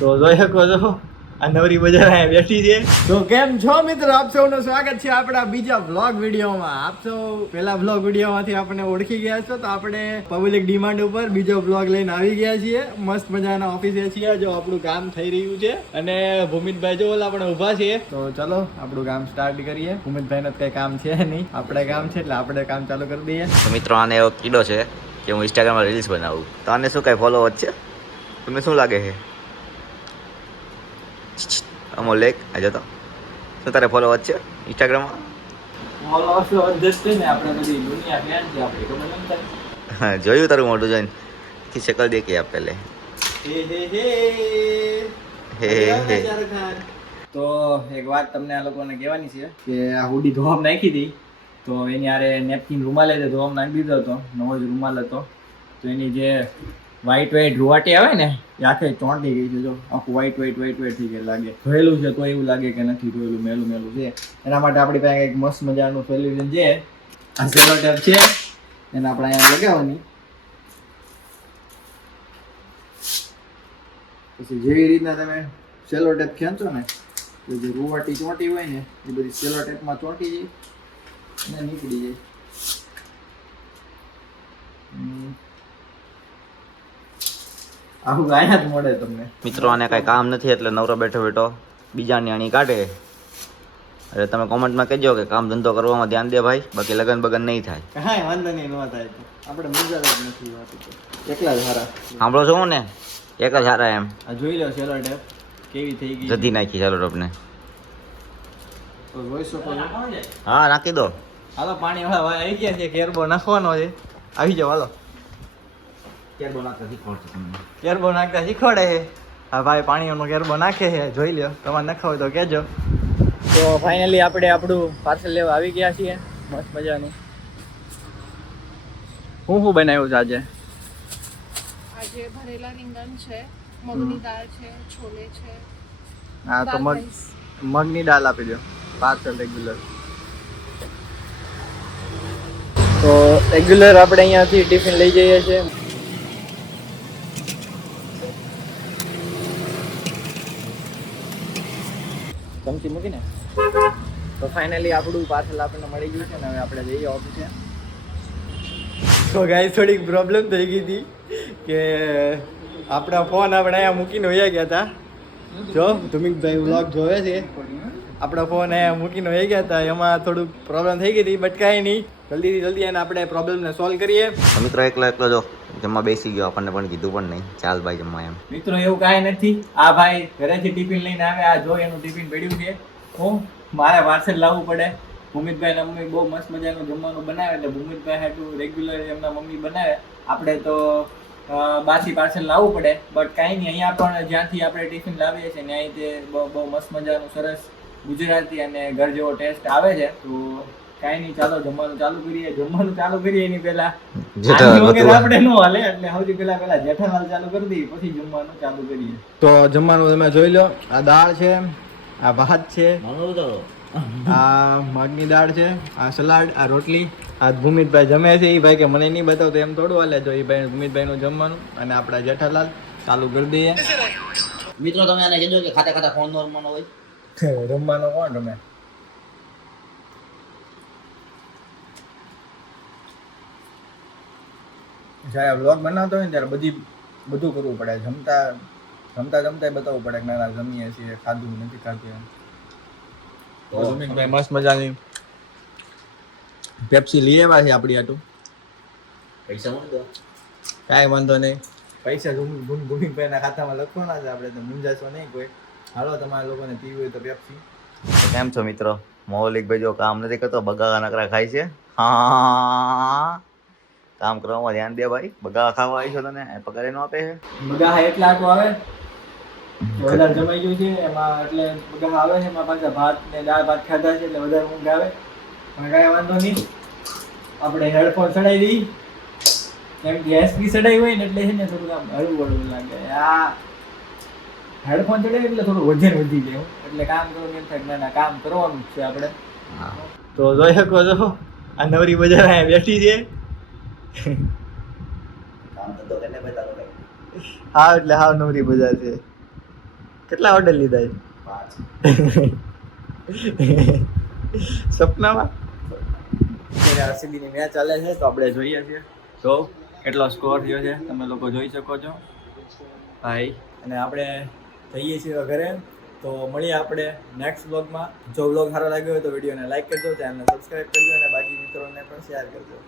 તો જોઈ શકો છો આ નવરી બજાર અહીંયા બેઠી છે. તો કેમ છો મિત્રો? આપ સૌનું સ્વાગત છે આપણા બીજા વ્લોગ વિડીયોમાં. આપ સૌ પહેલા વ્લોગ વિડીયોમાંથી આપણે ઓળખી ગયા છો તો આપણે પબ્લિક ડિમાન્ડ ઉપર બીજો વ્લોગ લઈને આવી ગયા છીએ. મસ્ત મજાના ઓફિસે છીએ જો આપણું કામ થઈ રહ્યું છે. અને ભૂમિતભાઈ જો ઓલા આપણે ઊભા છીએ. તો ચલો આપણું કામ સ્ટાર્ટ કરીએ. ભૂમિતભાઈને તો કઈ કામ છે નહીં. આપણે કામ છે એટલે આપણે કામ ચાલુ કરી દઈએ. મિત્રો આને એવો કીડો છે. કે હું ઇન્સ્ટાગ્રામમાં રીલ્સ બનાવું. તો આને શું કાંઈ ફોલોવર છે? તમને શું લાગે છે? અમો લેક આ જતો શું તારે ફોલોવર છે ઇન્સ્ટાગ્રામમાં જોયું તારું મોટું જોઈને? આખી શકલ દેખી આપ પહેલે હે હે હે. હે હે. શાહરુખ ખાન. તો એક વાત તમને આ લોકોને કહેવાની છે કે આ હુડી ધોવામાં નાખી હતી. તો એની આરે નેપકિન રૂમાલે છે ધોવામાં નાખી દીધો હતો, નવો જ રૂમાલ હતો. તો એની જે વ્હાઈટ વ્હાઈટ રૂવાટી આવે ને, એ આખે ચોંટી ગઈ છે જો. આખું વ્હાઈટ વ્હાઈટ વ્હાઈટ વ્હાઈટ થઈ ગયા લાગે. ધોયેલું છે તો એવું લાગે કે નથી ધોયેલું, મેલું મેલું છે. એના માટે આપણી પાસે એક મસ્ત મજાનું સોલ્યુશન છે. આ સેલો છે. એને આપણે અહીંયા લગાવવાની. પછી જેવી રીતના તમે સેલો ટેપ ખેંચો ને જે રૂવાટી ચોંટી હોય ને, એ બધી સેલો ટેપમાં ચોંટી જાય. અને નીકળી જાય આવું આયા જ મળે તમને મિત્રો આને કાંઈ કામ નથી એટલે નવરો બેઠો બેઠો બીજાની અણી કાઢે. એટલે તમે કોમેન્ટમાં કહેજો કે કામ ધંધો કરવામાં ધ્યાન દે ભાઈ બાકી લગન બગન નહીં થાય. કાંઈ વાંધો નહીં ન થાય આપણે મજા જ નથી હોતી એકલા જ હારા. સાંભળો છો હું ને? એકલા જ હારા એમ. આ જોઈ લો સેલો ટેપ કેવી થઈ ગઈ. જતી નાખી ચાલો ટોપને હા નાખી દો. હાલો પાણી વાળા આવી ગયા છે કેરબો નાખવાનો છે. આવી જાવ હાલો. કેરબો નાખતા શીખવાડશે તમને. કેરબો નાખતા શીખવાડે છે. હા ભાઈ પાણીનો કેરબો નાખે છે જોઈ લ્યો તમારે નખાવ તો કહેજો. તો ફાઇનલી આપણે આપણું પાર્સલ લેવા આવી ગયા છીએ. મસ્ત મજાનું. હું શું બનાવ્યું છે આજે? આજે ભરેલા રીંગણ છે મગની દાળ છે છોલે છે હા તો મગ મગની દાળ આપી દો પાર્સલ રેગ્યુલર તો રેગ્યુલર આપણે અહીંયાથી ટિફિન લઈ જઈએ છીએ. ચમચી મૂકીને? તો ફાઇનલી આપણું પાર્સલ આપણને મળી ગયું છે ને હવે આપણે જઈએ ઓફિસે તો ગાય થોડીક પ્રોબ્લેમ થઈ ગઈ હતી કે આપણા ફોન આપણે અહીંયા મૂકીને હોઈ ગયા હતા. જો, ધુમિકભાઈ વ્લોગ જોવે છે. આપણા ફોન અહીંયા મૂકીને વહી ગયા હતા. એમાં થોડુંક પ્રોબ્લેમ થઈ ગઈ હતી બટ કાંઈ નહીં. જલ્દીથી જલ્દી એને આપણે પ્રોબ્લેમને સોલ્વ કરીએ. મિત્રો એકલો એકલો જો જમવા બેસી ગયો આપણને પણ કીધું પણ નહીં. ચાલ ભાઈ જમવા એમ. મિત્રો એવું કાંઈ નથી. આ ભાઈ ઘરેથી ટિફિન લઈને આવે આ જો એનું ટિફિન પડ્યું છે. હું મારે પાર્સલ લાવવું પડે. ભૂમિતભાઈ મમ્મી બહુ મસ્ત મજાનું જમવાનું બનાવે એટલે ભૂમિતભાઈ હાટું રેગ્યુલર એમના મમ્મી બનાવે. આપણે તો બાસી પાર્સલ લાવવું પડે. બટ કાંઈ નહીં અહીંયા પણ જ્યાંથી આપણે ટિફિન લાવીએ છીએ ત્યાં તે બહુ બહુ મસ્ત મજાનું સરસ ગુજરાતી અને ઘર જેવો ટેસ્ટ આવે છે તો કાંઈ નહીં ચાલો જમવાનું ચાલુ કરીએ. જમવાનું ચાલુ કરીએ એની પહેલા. આપણે નો હાલે એટલે સૌથી પહેલા પહેલા જેઠાલાલ ચાલુ કરી દઈએ પછી જમવાનું ચાલુ કરીએ. તો જમવાનું તમે જોઈ લો આ દાળ છે આ ભાત છે આ મગની દાળ છે આ સલાડ આ રોટલી આ ભૂમિતભાઈ જમે છે એ ભાઈ કે મને નહીં બતાવતો એમ થોડું હાલે. જો એ ભાઈ ભૂમિતભાઈનું જમવાનું અને આપણા જેઠાલાલ ચાલુ કરી દઈએ. મિત્રો તમે આને કહેજો કે ખાતા ખાતા ફોન નો હોય. રમવાનો કોણ રમે જ્યારે વ્લોગ બનાવતો હોય ને ત્યારે બધી બધું કરવું પડે જમતા જમતા જમતા બતાવવું પડે કે ના ના જમીએ છીએ ખાધું નથી ખાધું એમ તો સુમિતભાઈ મસ્ત મજાની પેપ્સી લઈ આવ્યા છે આપણી આટું પૈસા વાંધો દો કાંઈ વાંધો નહીં પૈસા ભૂમિભાઈના ખાતામાં લખવાના છે આપણે તો મૂંઝાશો નહીં કોઈ હાલો તમારા લોકોને પીવું હોય તો પેપ્સી કેમ છો મિત્રો? મૌલિકભાઈ જો કામ નથી કરતો બગાવા નકરા ખાય છે. હા. કામ કરવામાં ધ્યાન દે ભાઈ. બગાવા ખાવા આવી છો તને પગાર એનો આપે છે. બગાહા એટલા આટલું આવે. વધારે જમાઈ ગયું છે એમાં એટલે બગાહા આવે છે એમાં પાછા ભાત ને દાળ ભાત ખાધા છે એટલે વધારે ઊંઘ આવે. પણ કાંઈ વાંધો નહીં. આપણે હેડફોન ચડાવી દઈ કેમ કે એસપી ચડાવી હોય ને એટલે છે ને થોડું આમ હળવું હળવું લાગે. આ હેડફોન ચડે એટલે થોડું વજન વધી જાય એટલે કામ કરવું એમ થાય ના ના કામ કરવાનું જ છે આપણે. તો જોઈ શકો છો આ નવરી બજાર અહીંયા બેઠી છે. હા એટલે હા નવરી બજાર છે. કેટલા ઓર્ડર લીધા છે? પાંચ. સપનામાં આરસીબીની મેચ ચાલે છે તો આપણે જોઈએ છીએ તો કેટલો સ્કોર થયો છે તમે લોકો જોઈ શકો છો. ભાઈ અને આપણે જઈએ છીએ ઘરે. તો મળીએ આપણે નેક્સ્ટ બ્લોગમાં જો બ્લોગ સારો લાગ્યો હોય તો વિડીયોને લાઈક કરજો ચેનલને સબસ્ક્રાઈબ કરજો, અને બાકી મિત્રોને પણ શેર કરજો.